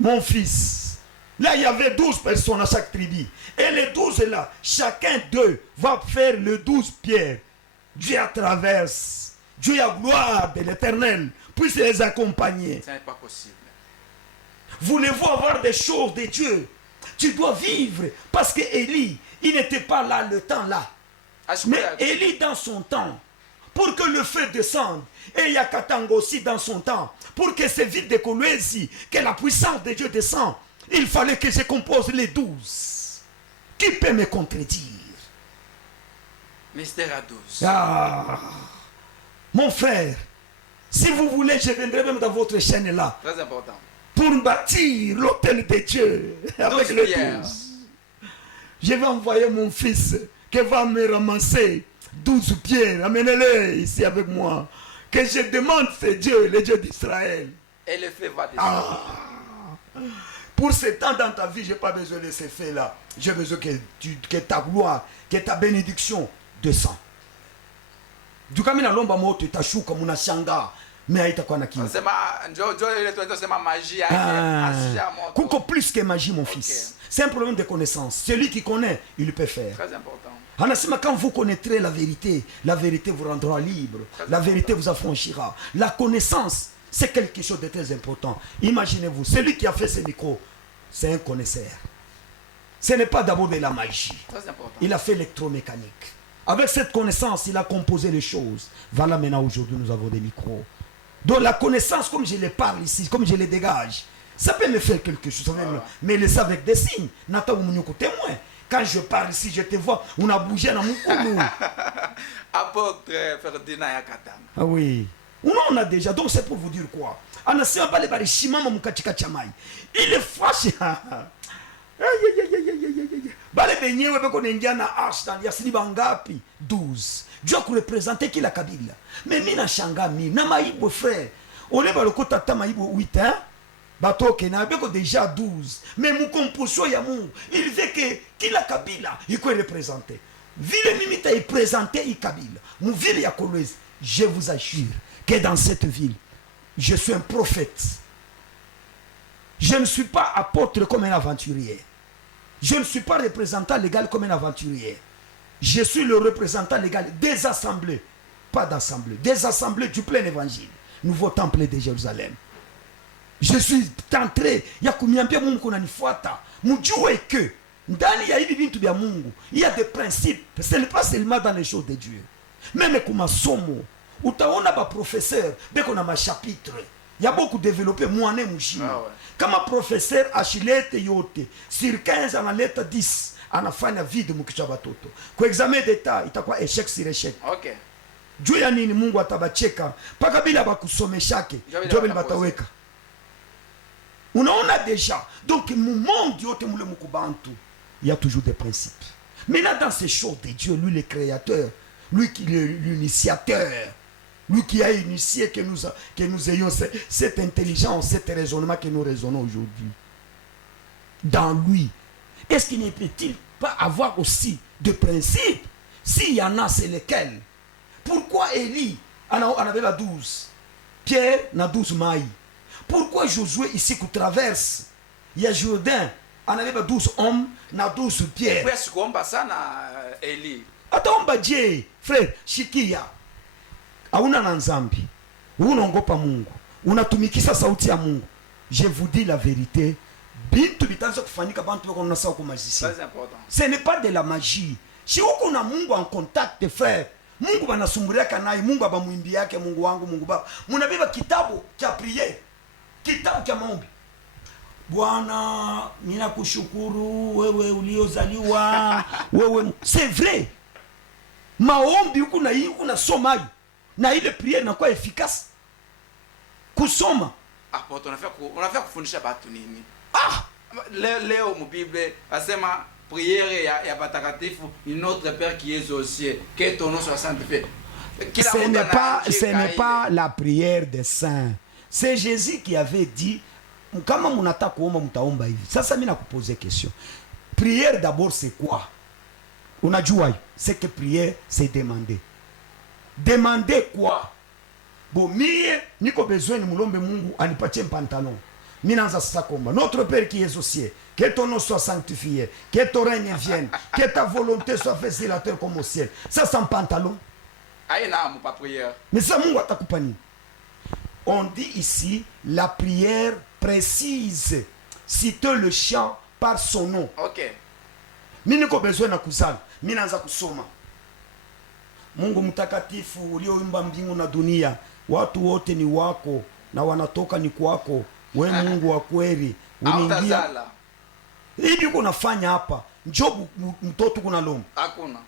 Mon fils. Là, il y avait 12 personnes à chaque tribu. Et les 12 là, chacun d'eux va faire le 12 pierres. Dieu à traverse. Dieu à gloire de l'Éternel puisse les accompagner. Ce n'est pas possible. Voulez-vous avoir des choses de Dieu? Tu dois vivre. Parce que Élie, il n'était pas là le temps là. Mais Élie dans son temps, pour que le feu descende, et Yakatango aussi dans son temps, pour que ces villes de Kolwezi, que la puissance de Dieu descende, il fallait que je compose les 12. Qui peut me contredire? Mystère à 12. Ah, mon frère, si vous voulez, je viendrai même dans votre chaîne là, Très important. pour bâtir l'autel de Dieu avec 12 le pierres. 12. Je vais envoyer mon fils qui va me ramasser 12 pierres. Amenez-les ici avec moi. Que je demande, c'est Dieu, le Dieu d'Israël. Et le feu va descendre. Pour ce temps dans ta vie, je n'ai pas besoin de ces faits-là. J'ai besoin que ta gloire, que ta bénédiction descende. Du kamina lomba moto itashuka munashanga. Mais haitakuwa na kitu. Sema njo ile tunasema magie yake, asije ya moto. Kuko plus que magie, mon fils. C'est un problème de connaissance. Celui qui connaît, il peut faire. Très important. Anasema, quand vous connaîtrez la vérité vous rendra libre. La vérité vous affranchira. La connaissance, c'est quelque chose de très important. Imaginez-vous, celui qui a fait ce micro, c'est un connaisseur. Ce n'est pas d'abord de la magie. Très important. Il a fait électromécanique. Avec cette connaissance, il a composé les choses. Voilà, maintenant, aujourd'hui, nous avons des micros. Donc la connaissance, comme je les parle ici, comme je les dégage, ça peut me faire quelque chose. Mais laissez avec des signes. Nata Umunyoko témoin. Quand je parle ici, je te vois, on a bougé dans mon cou. Apôtre Ferdinand Yakatanga. Ah oui. On a déjà. Donc c'est pour vous dire quoi? Anasema pale pale shimama mkatika chamai. Il est fâché. Bale benyewe beko nengia na arche dans yasini bangapi 12. Dieu a représenté qui la kabila. Mais mina shanga mi na maïbo frère. On est balokota ta maïbo 8 hein. Batoke na beko déjà 12. Mais mon composition ya mungu, il veut que qui la kabila il peut représenter. Ville mimita est présenté i kabila. Mon ville ya Kolwezi, je vous assure que dans cette ville, je suis un prophète. Je ne suis pas apôtre comme un aventurier. Je ne suis pas représentant légal comme un aventurier. Je suis le représentant légal des assemblées. Pas d'assemblée. Des assemblées du plein évangile. Nouveau temple de Jérusalem. Je suis entré. Il y a que ndani ya hivi bintu bya Mungu, il y a des principes. Ce n'est pas seulement dans les choses de Dieu. Même comme somo, utaona ba professeur, beko na ma chapitre. Il y a beaucoup développé moine mujini. Ah ouais. Kama professeur ashilete yote, sur 15 analeta 10, anafanya vide mukichwa batoto. Kwa examen d'etat itakuwa échec sur échec. Ok. Juu ya nini Mungu atabacheka paka bila bakusomeshake, ndio bila bataweka. Unaona déjà. Donc mon monde yote mule mukubantu, il y a toujours des principes. Maintenant dans ces choses de Dieu, lui le créateur, lui qui est l'initiateur, lui qui a initié que nous ayons cette intelligence, cet raisonnement que nous raisonnons aujourd'hui. Dans lui, est-ce qu'il ne peut-il pas avoir aussi de principes? S'il y en a, c'est lesquels? Pourquoi Élie anabeba 12 Pierre na 12 mai. Pourquoi Josué ici qui traverse ya Jourdain anabeba 12 hommes na 12 Pierre? Kwa sikuomba sana Eli. Ataomba je, frère, shikia. Hauna na nzambi. Unaongopa Mungu. Unatumikisha sauti ya Mungu. Je vous dis la vérité. Bintu bitanza kufanyika bantu bako na sawa kwa magicien. C'est important. Ce n'est pas de la magie. Si uko na Mungu en contact, frère, Mungu banasumbulia naye, Mungu abamuimbi yake, Mungu wangu, Mungu baba. Munabeba kitabu cha prier. Kitabu cha maombi. Bwana, ninakushukuru wewe uliozaliwa, wewe. C'est vrai. Maombi huku na hii huku na soma na ile prière inakuwa efficace. Kusoma. Apoto unafaa kufundisha watu nini? Leo mu Bible asema prière ya batakatifu ni notre Père qui est aux cieux, que ton nom soit sanctifié. Ce n'est pas la prière des saints. C'est Jésus qui avait dit kama munataka kuomba mtaomba hivi. Sasa mimi nakuposer question. Prière d'abord c'est quoi? Unajua hiyo? C'est que prière c'est demander. Demander quoi? Bon, mie niko besoin ni mulombe Mungu anipatie pantalon. Mimi naanza sasa kuomba. Notre Père qui est aux cieux, que ton nom soit sanctifié, que ton règne vienne, que ta volonté soit faite sur la terre comme au ciel. Ça c'est un pantalon. Aina mu pas prière. Mais ça Mungu atakupa nini? On dit ici la prière précise. Cite le chant par son nom. OK. Mimi niko besoin na kuzala. Mimi naanza kusoma. Mungu mtakatifu ulioumba mbingu na dunia, watu wote ni wako na wanatoka ni kwako. We Mungu wa kweli, unaingia. Hivi uko nafanya hapa? Job mtoto kuna lomba. Hakuna.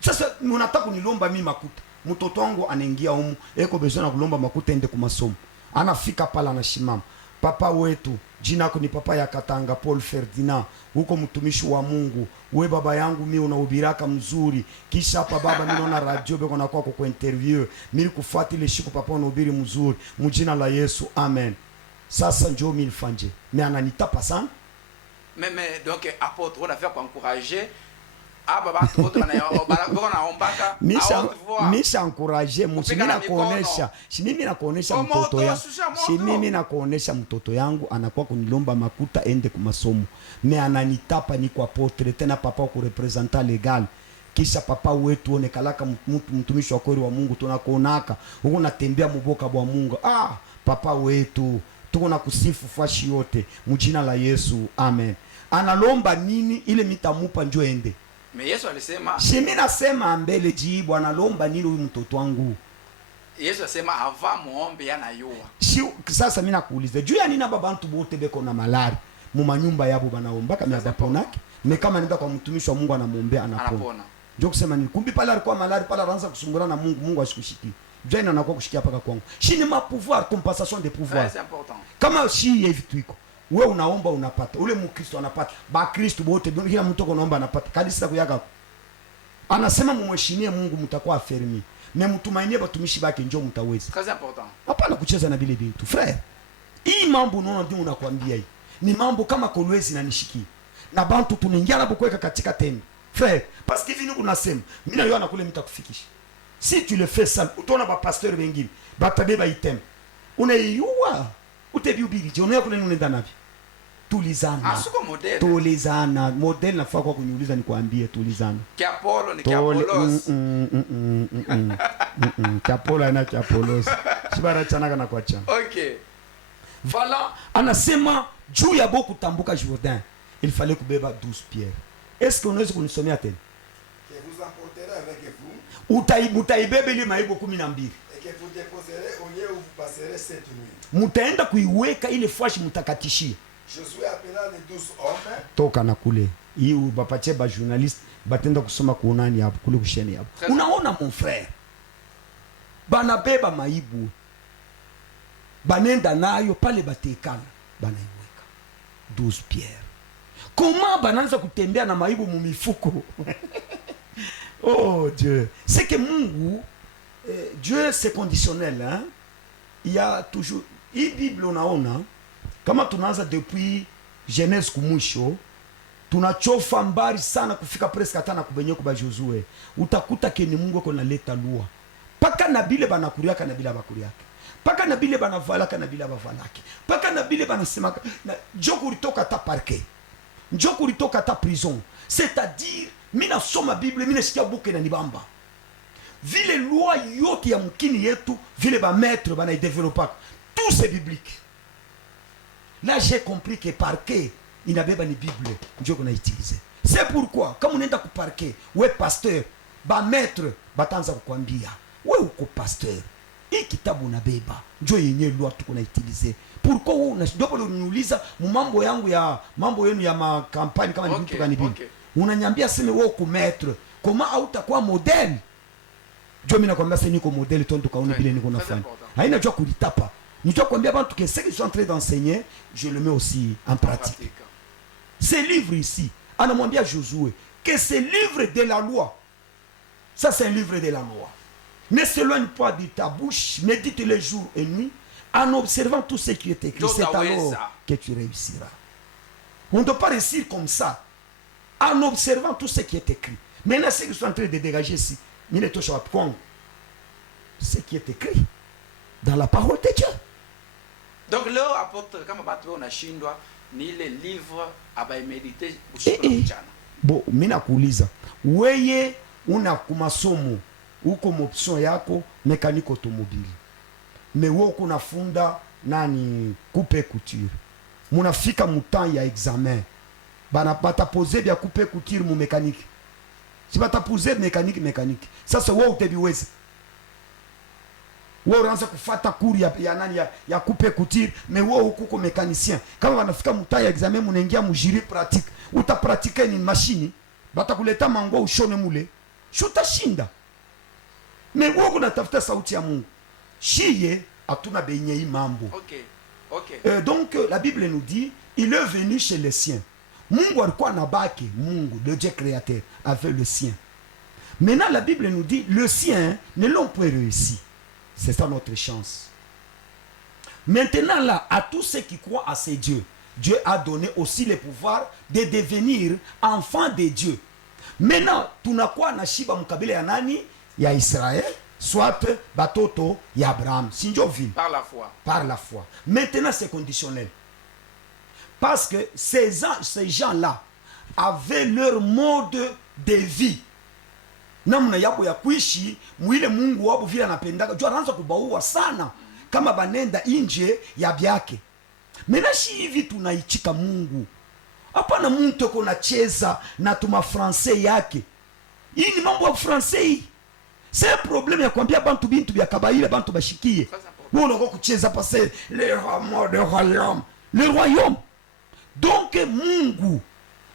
Sasa unataka kunilomba mimi makuta. Mtoto wangu anaingia humu, eko besoin na kulomba makuta ende kwa masomo. Anafika pala anashimama. Papa wetu, jina lako ni Papa ya Katanga Paul Ferdinand, huko mtumishi wa Mungu. We baba yangu mimi unahubiraka mzuri. Kisha hapa baba mimi naona radio beko na kwako kwa interview. Mimi kufuatilia shiku papa unahubiri mzuri. Mjina la Yesu. Amen. Sasa njoo mimi nifanye. Mais ananitapa sana. Mais donc apôtre on a fait pour encourager. Baba wote wanaombaka. Nisha encourager mimi na kuonesha. Si mimi na kuonesha mtoto yangu. Si mimi na kuonesha mtoto yangu anakuwa kunilomba makuta ende kwa masomo. Mais ananitapa ni kwa apôtre tena papa ku representant legal. Kisha papa wetu onekalaka mtumishi wa kweli wa Mungu tunakuonaka. Huko natembea muboka bwa Mungu. Papa wetu tuko na kusifu fashi yote mjina la Yesu. Amen. Analomba nini ile mitamupa njoo ende. Mais Yesu alisema, mimi nasema mbele jibu analomba nini huyu mtoto wangu. Yesu alisema ava muombe yanayua. Sasa mimi nakuuliza, juu ya nini baba bantu bote beko na malari mu manyumba yabo banaomba kama yabaponake? Mimi kama nenda kwa mtumishi wa Mungu anamuombea anapona. Ndio kusema nini? Kumbi pale alikuwa malari pale anaanza kusumbura na Mungu, Mungu asikushiki. Juu ina anakuwa kushikia paka kwangu. Shini ma pouvoir, compensation de pouvoir. C'est important. Kama shi hivi tuiko. Wewe unaomba unapata. Ule Mkristo anapata. Ba Kristo wote kila mtu anaomba anapata. Kadisa kuyaga. Anasema mumheshimie Mungu mtakuwa fermi. Na mtumainie batumishi bake njoo mtaweza. Très important. Hapana kucheza na bile bintu. Frère. Hii mambo unaona ndio unakwambia hii. Ni mambo kama kolwezi na nishiki. Na bantu tunaingia hapo kuweka katika tendo. Frère, parce que hivi unasema, mimi na yeye anakule mtakufikisha. Si tu le fais ça, utaona ba pasteur wengine, batabeba item. Unaiua. Utebiubiri, unaona kule unaenda napi? Tulizana. Asuko model. Tulizana. Model nafaa kwa kuniuliza nikwambie tulizana. Kia Apollo ni kia Apollos. Kia Apollo na kia Apollos. Sibara chanaka na kwacha. OK. Voilà, anasema juu ya boku tambuka Jourdain, il fallait kubeba 12 pierres. Est-ce que unaweza kunisomea tena? Que vous emporterez avec vous. Utaibebe ile maibo 12. Et que vous déposerez au lieu où vous passerez cette nuit. Mutaenda kuiweka ile fashi mtakatishia. Josué appela les 12 hommes. Toka na kule. Hii bapatie ba journaliste batenda kusoma kuonani hapo kule kusheni hapo. Unaona mon frère? Banabeba maibu. Banenda nayo pale batekana. Banaiweka 12 pierres. Comment banaanza kutembea na maibu mu mifuko? Oh Dieu. C'est que Mungu Dieu c'est conditionnel, hein? Il y a toujours hii Bible unaona kama tunaanza depuis Genèse kumwisho tunachofa mbali sana kufika presque hata na kubenye kwa Josué. Utakuta keni Mungu ako naleta lua. Paka paka na bile banakuriaka na bila bakuriaka, paka na bile banavalaka na bila bavalaki, paka na bile banasemaka njo kulitoka ta parquet, njo kulitoka ta prison. C'est-à-dire mina soma Bible, mina sikia buke na nibamba vile loi yote ya mkini yetu vile ba maître bana développer tout c'est biblique. Là j'ai compris que parquet inabeba ni Bible ndio kuna utiliser. C'est pourquoi kama unaenda ku parquet we pasteur ba maître batanza kukwambia we uko pasteur hii kitabu unabeba ndio yenye loi tuko na utiliser. Pourquoi wewe unashindwa kuniuliza mambo yangu ya mambo yenu ya makampani kama ni vitu gani bibi unanyambia sema wewe uko maître comment hautakuwa modèle. Ndio mimi nakwambia sasa niko modèle tonto kaone vile niko nafanya haina jua kulitapa. Nijua kwambia bantu que ce que je suis en train d'enseigner je le mets aussi en pratique. Ce livre ici anamwambia Josué que ce livre de la loi, ça c'est un livre de la loi, ne s'éloigne pas de ta bouche, médite les jours et nuit en observant tout ce qui est écrit, c'est alors que tu réussiras. On ne doit pas réussir comme ça en observant tout ce qui est écrit. Maintenant ce que je suis en train de dégager ici, ce qui est écrit dans la parole de Dieu. Donc leo apôtre kama batu unashindwa ni ile livre abaimedite usiku na mchana. Bo mimi nakuuliza weye una kumasomo uko option yako mécanique automobile, mais wewe uko nafunda nani coupe couture, munafika mutan ya examen bana batapoze bya coupe couture mu mécanique, si batapoze mécanique sasa wewe utabiweza wewe unaanza kufuata kuri ya nani ya coupe couture, mais wewe uko mécanicien. Kama wanafika mutan ya examen munaingia mu jury pratique, utapratique ni machine batakuleta mango ushone mule shutashinda. Mais wewe unatafuta sauti ya Mungu, shiye hatuna benye hii mambo. Okay. Donc la Bible nous dit il est venu chez les siens. Mungu alikuwa anabaki, Mungu le Dieu créateur avait le sien. Maintenant la Bible nous dit le sien ne l'ont pas réussi. C'est ça notre chance. Maintenant là, à tous ceux qui croient à ces dieux, Dieu a donné aussi le pouvoir de devenir enfants de Dieu. Maintenant tunakuwa na shiba mkabila ya nani? Ya Israël, soit batoto ya Abraham. Sinjovi. Par la foi. Par la foi. Maintenant c'est conditionnel. Parce que ces gens-là avaient leur mode de vie. Namna yabo ya kuishi mwile Mungu wabo vile anapendaka. Jua anaanza kubaua sana kama banenda nje ya byake. Mena shi hivi tunaichika Mungu. Hapana mtu yuko nacheza na tuma français yake. Hii ni mambo ya français hii. C'est un problème ya kwambia bantu bintu bya kabaila bantu bashikie. Wewe unakuwa kucheza passer le royaume. Le royaume. Donc Mungu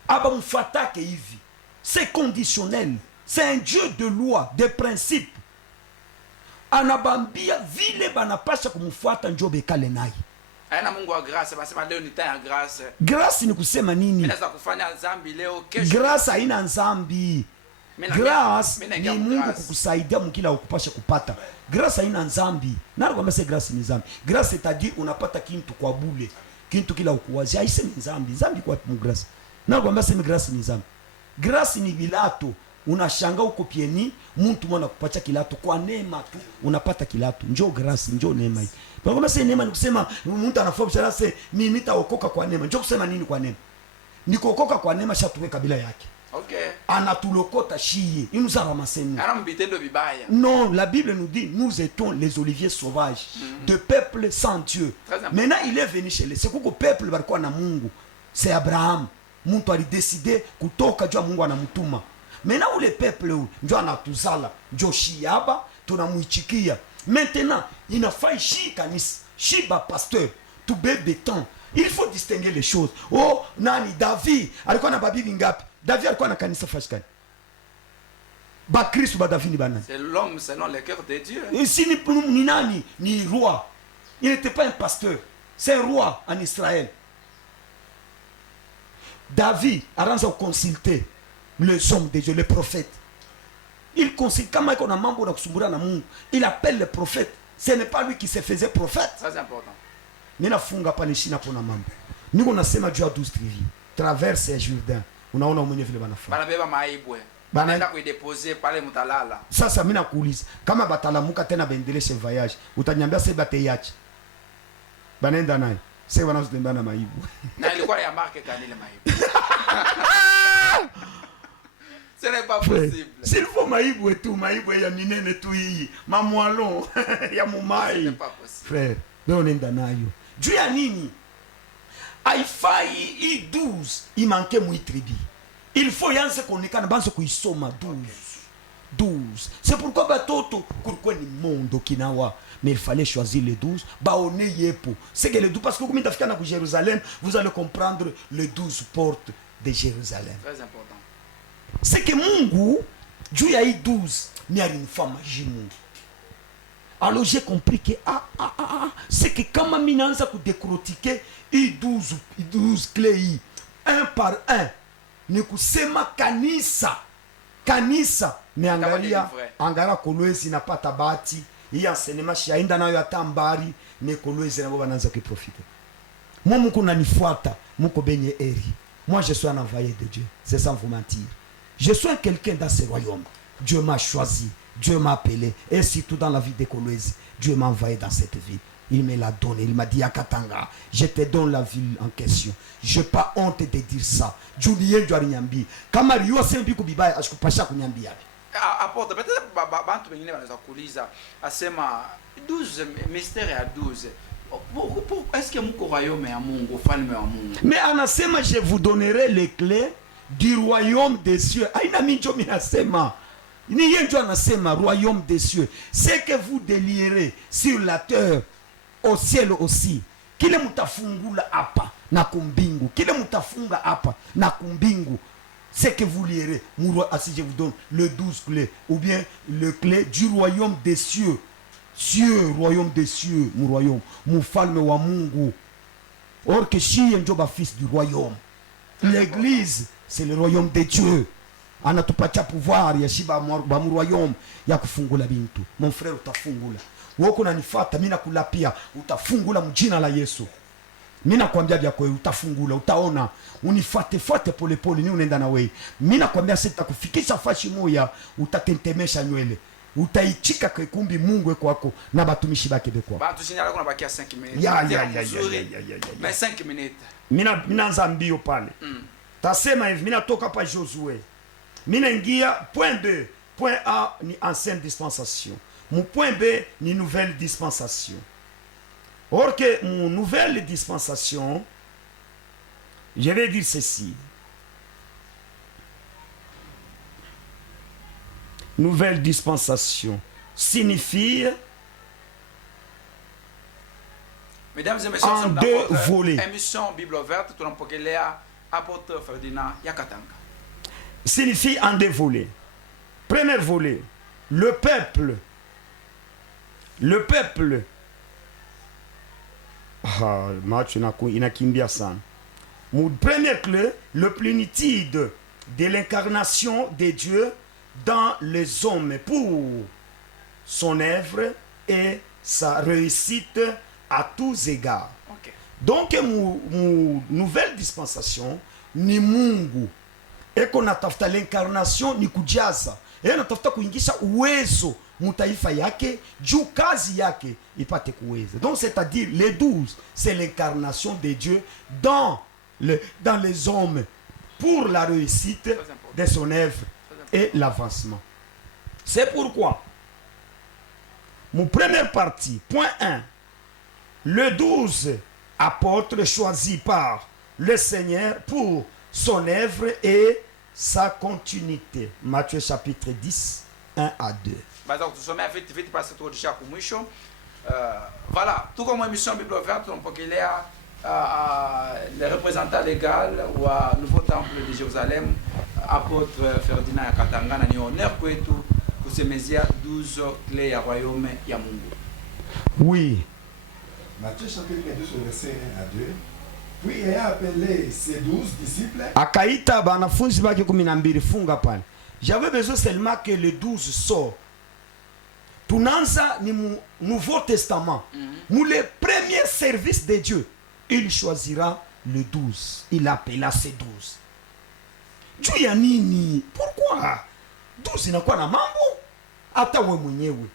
abamfatake hivi. C'est conditionnel. C'est un Dieu de loi, de principes. Anabambia vile banapasha kumfuata njo bekale naye. Aina Mungu wa grâce, basema leo ni time ya grâce. Grâce ni kusema nini? Naweza kufanya dhambi leo kesho. Grâce haina dhambi. Grâce ni Mungu kukusaidia mkila ukupasha kupata. Grâce haina dhambi. Nani kwamba c'est grâce ni dhambi? Grâce c'est-à-dire unapata kintu kwa bule. Kintu kila ukuwazi. Haisemi dhambi. Dhambi kwa grâce. Nani kwamba c'est grâce ni dhambi? Grâce ni bilato. Unashanga uko pieni mtu mwana kupacha kilato kwa neema tu unapata kilato. Njoo grâce, njoo neema hii. Kwa kama sasa neema ni kusema mtu anafaa sasa mimi nitaokoka kwa neema. Njoo kusema nini kwa neema? Nikuokoka kwa neema shatuwe kabila yake. Okay. Anatulokota chier. Il nous a ramassé nous. Non, la Bible nous dit nous étions les oliviers sauvages de peuple sans Dieu. Maintenant il est venu chez les. C'est quoi peuple balikuwa na Mungu? C'est Abraham. Mtu alidécider kutoka jua Mungu anamtuma. Maintenant où les peuples ndio anatuzala ndio shiaba tunamuichikia. Maintenant il n'a pas chi kanisa, chi ba pasteur, tout bébé temps. Il faut distinguer les choses. Oh nani David alikuwa na babibi ngapi? David alikuwa na kanisa fashikani. Ba Kristo ba David ni banani? C'est l'homme selon le cœur de Dieu. Ici ni nani? Ni roi. Il n'était pas un pasteur. C'est un roi en Israël. David a rendu consulter les hommes de Dieu, les prophètes. Il consulte kama iko na mambo na kusumbura na Mungu. Il appelle les prophètes. Ce n'est pas lui qui se faisait prophète. Ça c'est important. Nina funga pale shina pona mambo. Niko nasema juu ya 12 tribus. Traverse Jourdain. Unaona mwenye vile banafanya. Banabeba maibwe. banaenda kuideposer pale mutalala. Sasa mimi nakuuliza kama batalamuka tena baendeleshe voyage, utanyambia sasa bateiache. Banaenda naye. Sasa wanazotembea na maibu. Na ilikuwa ya marque kanile maibu. Ce n'est pas possible. S'il faut maibu et tout, maibu ya minene tu hii, mamwalo ya mumai. Ce n'est pas possible. Frère, wewe unaenda nayo. Juu ya nini? Haifai hii 12 imanke muitribi. Il faut yanze kuonekana banze kuisoma 12. 12. C'est pourquoi batoto kulikuwa ni mondo kinawa. Mais il fallait choisir les 12. Baone yepo. C'est que les 12 parce que comme tafika na ku Jérusalem, vous allez comprendre les 12 portes de Jérusalem. Très important. C'est que Mungu juu ya hii 12 ni alinifanya jimu. Alors j'ai compris que c'est que kama mimi naanza kudécortiquer hii 12 clés hii un par un ni kusema kanisa ni angalia Kolwezi napata bahati hii enseignement shainda nayo hata mbari ni Kolwezi nabo banaanza kuprofiter. Moi muko nanifuata muko benye eri. Moi je suis un envoyé de Dieu, c'est sans vous mentir. Je suis quelqu'un dans ce royaume. Dieu m'a choisi, Dieu m'a appelé et surtout dans la vie de Kolwezi, Dieu m'a envoyé dans cette ville. Il me l'a donné. Il m'a dit, Akatanga, je te donne la ville en question. Je n'ai pas honte de dire ça. Julien Djarinyambi. Kama Rio Sembi Kubibaya, je ne pas Kunyambi. Apporte, peut-être bantu bengine banaweza kuuliza asema 12 mystère ya 12. Est-ce que muko royaume ya Mungu, ufalme wa Mungu? Mais anasema je vous donnerai les clés du royaume des cieux. Aina minjo minasema. Ni yenjo anasema royaume des cieux. C'est que vous délierez sur la terre au ciel aussi. Kile mutafungula hapa na kumbingu. Kile mutafunga hapa na kumbingu. C'est que vous lirez. Si je vous donne le 12 clés. Ou bien le clé du royaume des cieux. Cieux, royaume des cieux. Mon royaume. Mon falme wa Mungu. Or que si un fils du royaume. L'église, c'est le royaume de Dieu. Anatupatia pouvoir ya shiba ba mu royaume ya kufungula bintu. Mon frère utafungula. Woko unanifuata mimi nakulapia utafungula mjina la Yesu. Mimi nakwambia vya kweli utafungula utaona unifuate pole pole ni unaenda na wewe. Mimi nakwambia sitakufikisha fashi moya utatentemesha nywele. Utaichika kumbi Mungu kwako na batumishi bake bekwa. Bantu sinyala kuna bakia 5 minutes. Ya. Mais 5 minutes. Mimi naanza mbio pale. Tasema hivi mimi natoka pa Josué. Mimi naingia point B. Point A ni ancienne dispensation. Mon point B ni nouvelle dispensation. Or que mon nouvelle dispensation, je vais dire ceci. Nouvelle dispensation signifie Mesdames et messieurs, en deux volets. Émission Bible ouverte, tunapokelea apôtre Ferdinand Yakatanga. Signifie en deux volets. Premier volet, le peuple. Match inakimbia sana. Mon premier clé, le plénitude de l'incarnation de Dieu dans les hommes pour son œuvre et sa réussite à tous égards. Okay. Donc, mon nouvelle dispensation ni Mungu. Et qu'on a tafuta l'incarnation ni kujaza. Et on a tafuta kuingisha uwezo mutaifa yake, juu kazi yake ipate kuweza. Donc c'est-à-dire les 12, c'est l'incarnation de Dieu dans les hommes pour la réussite de son œuvre et l'avancement. C'est pourquoi mon première partie, point 1, le 12 apôtres choisis par le Seigneur pour son œuvre et sa continuité. Matthieu chapitre 10, 1 à 2. Baza kutusomea vite parce que turudisha kumwisho. Voilà, tout comme émission Bible ouverte, tunapokelea le représentant légal wa nouveau temple de Jérusalem, apôtre Ferdinand Yakatanga, na ni honneur kwetu kusemezea 12 clés ya royaume ya Mungu. Oui. Matthieu chapitre 12 verset 1 à 2. Puis ayant appelé ses 12 disciples, akaita banafunzi bake 12 funga pale. J'avais besoin seulement que les 12 sortent. Tunanza ni mu Nouveau Testament. Nous les premiers services de Dieu. Il choisira le 12. Il appela ses 12. Dieu ya nini? Pourquoi? 12 inakuwa na mambo hata we mwenyewe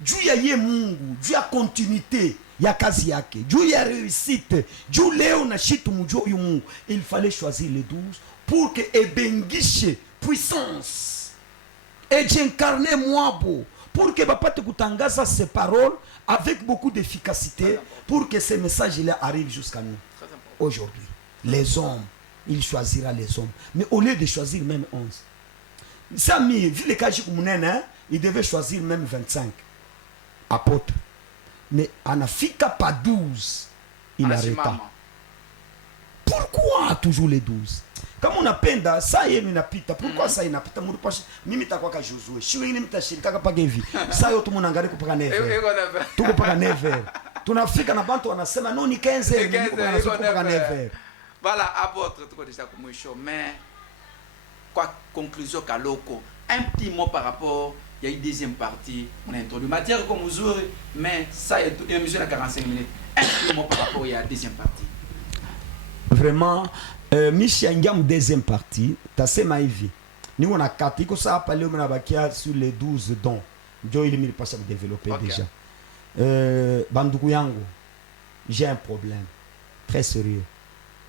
juu ya ye Mungu, juu ya continuité ya kazi yake, juu ya réussite, juu leo na shitu mujua huyu Mungu. Il fallait choisir les 12 pour que ebengishe puissance et j'incarne mwabo pour que bapate kutangaza ces paroles avec beaucoup d'efficacité pour que ces messages-là arrivent jusqu'à nous. Aujourd'hui, les hommes, il choisira les hommes. Mais au lieu de choisir même 11, Samy, vu les cas il devait choisir même 25 apôtres. Mais Anafika pas 12, il arrêta. Pourquoi toujours les 12? Comme on appenda, ça y est, minapita. Pourquoi ça y napita? Mimi takuwa ka Josué. Shiwe mimi tashirika kapa gevi. Ça yo tout mon angari kupaka 9h. Tout kupaka 9h. Tunafika na bantu wanasema non ni 15h, mimi kupaka 9h. Voilà, apôtre, tout déjà comme mwisho, mais quoi conclusion kaloko. Un petit mot par rapport, il y a une deuxième partie, on a introduit matière comme vous mais ça y est une émission à 45 minutes. Un petit mot par rapport, il y a la deuxième partie. Vraiment Mishiangam deuxième partie, tasema hivi. Ni on a 4 iko ça parler on a bakia sur les 12 dons. Ndio ili mimi pasha développer déjà. Banduku yangu, j'ai un problème très sérieux.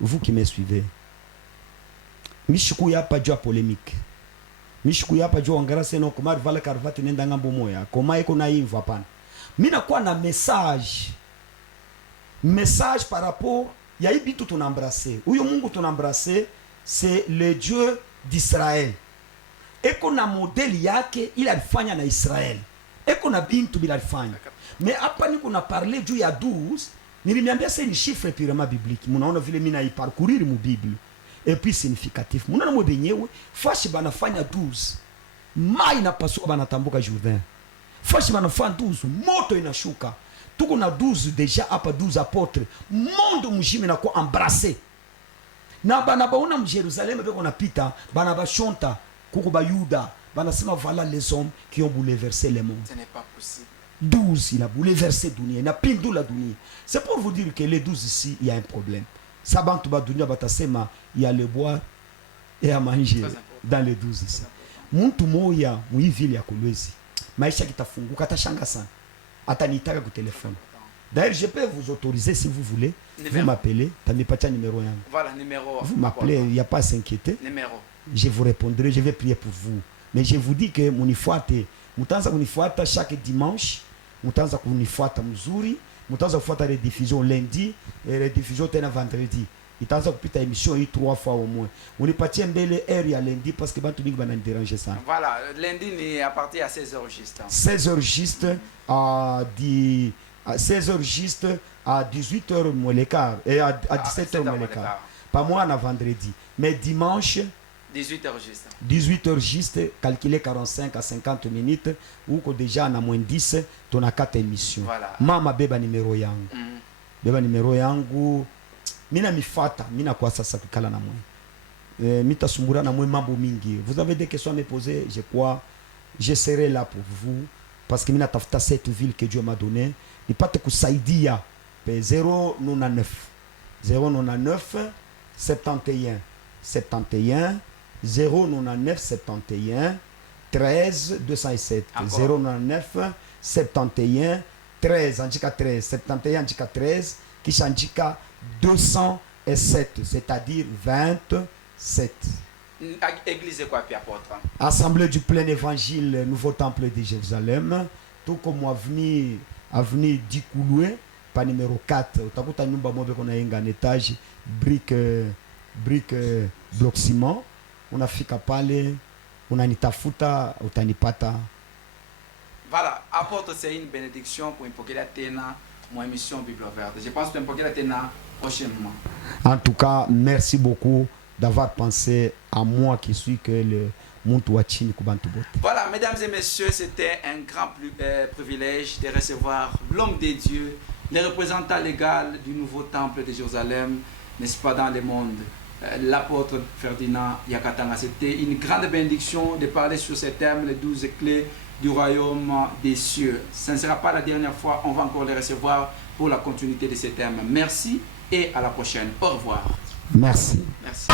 Vous qui me suivez. Mishiku ya pa jua polémique. Mishiku ya pa jua angara seno koma vala karvati nenda ngambo moya. Koma iko na hivyo hapana. Mimi nakuwa na message par rapport ya hii bitu tunambrasser. Huyo Mungu tunambrasser c'est le Dieu d'Israël. Eko na modeli yake ili alifanya na Israel. Eko na bintu bila alifanya. Mais hapa niko na parler juu ya 12. Nilimiambia c'est une chiffre purement biblique. Munaona vile mimi na parcourir mu Bible. Et puis significatif. Munaona mwe benyewe fashi banafanya 12. Mai inapasua banatambuka Jourdain. Fashi banafanya 12, moto inashuka. Tuko na 12 déjà hapa 12 apôtres. Monde mjimi na kwa embrasser. Na bana baona mu Jérusalem beko napita, bana bashonta kuko ba Yuda, bana sema voilà les hommes qui ont bouleversé le monde. Ce n'est pas possible. 12 il a bouleversé dunia, il a pindu la dunia. C'est pour vous dire que les 12 ici il y a un problème. Ça bantu ba dunia batasema il y a le boire et à manger dans les 12 ici. Muntu moya mu ville ya Kolwezi. Maisha kitafunguka tashanga sana. Atanitaka ku téléphone. D'ailleurs, je peux vous autoriser si vous voulez. Numéro. Vous m'appelez, t'as numéro 1. Voilà, numéro. Vous m'appelez, il n'y a pas à s'inquiéter. Numéro. Je vous répondrai, je vais prier pour vous. Mais je vous dis que munifuate, mutanza kunifuata chaque dimanche, mutanza kunifuata mzuri, mutanza kufuata les diffusions lundi et les diffusions tena vendredi. Itaanza kupita émission hii 3 fois au moins. Unipatie mbele heure ya lundi parce que bantu mingi bana déranger ça. Voilà, lundi ni à partir à 16h juste. 16h juste à 16h juste à 18h moins le quart et à 17h moins le quart. Pas moi à vendredi, mais dimanche 18h juste. 18h juste, calculer 45 à 50 minutes ou que déjà na moins 10 ton a 4 émissions. Voilà. Mama beba numéro yangu. Beba numéro yangu. Mina mifata, mina kwa sasa kukala na mwe. Mita sumbura na mwe mambo mingi. Vous avez des questions à me poser, je crois. Je serai là pour vous. Parce que mina tafuta cette ville que Dieu m'a donnée. Nipate kusaidia. 099. 099 71 71 099 71 13 207. 099 71 13 anjika 13 71 anjika 13 kisha anjika 207, c'est-à-dire 27. Église quoi puis apôtre? Assemblée du plein évangile, nouveau temple de Jérusalem, tout comme avenue Dikouloué, pas numéro 4. Utakuta nyumba moja kuna yenga en étage, brique bloc ciment. Unafika pale, unanitafuta, utanipata. Voilà, apôtre, c'est une bénédiction pour impoquer la tena. Mon émission Bible Verte. Je pense que tu peux la prochainement. En tout cas, merci beaucoup d'avoir pensé à moi qui suis que le Muntouachini Kubantubote. Voilà, mesdames et messieurs, c'était un grand privilège de recevoir l'homme de Dieu, le représentant légal du nouveau temple de Jérusalem, n'est-ce pas, dans le monde, l'apôtre Ferdinand Yakatanga. C'était une grande bénédiction de parler sur ces thèmes, les 12 clés du royaume des cieux. Ce ne sera pas la dernière fois, on va encore les recevoir pour la continuité de ces thèmes. Merci et à la prochaine. Au revoir. Merci. Merci.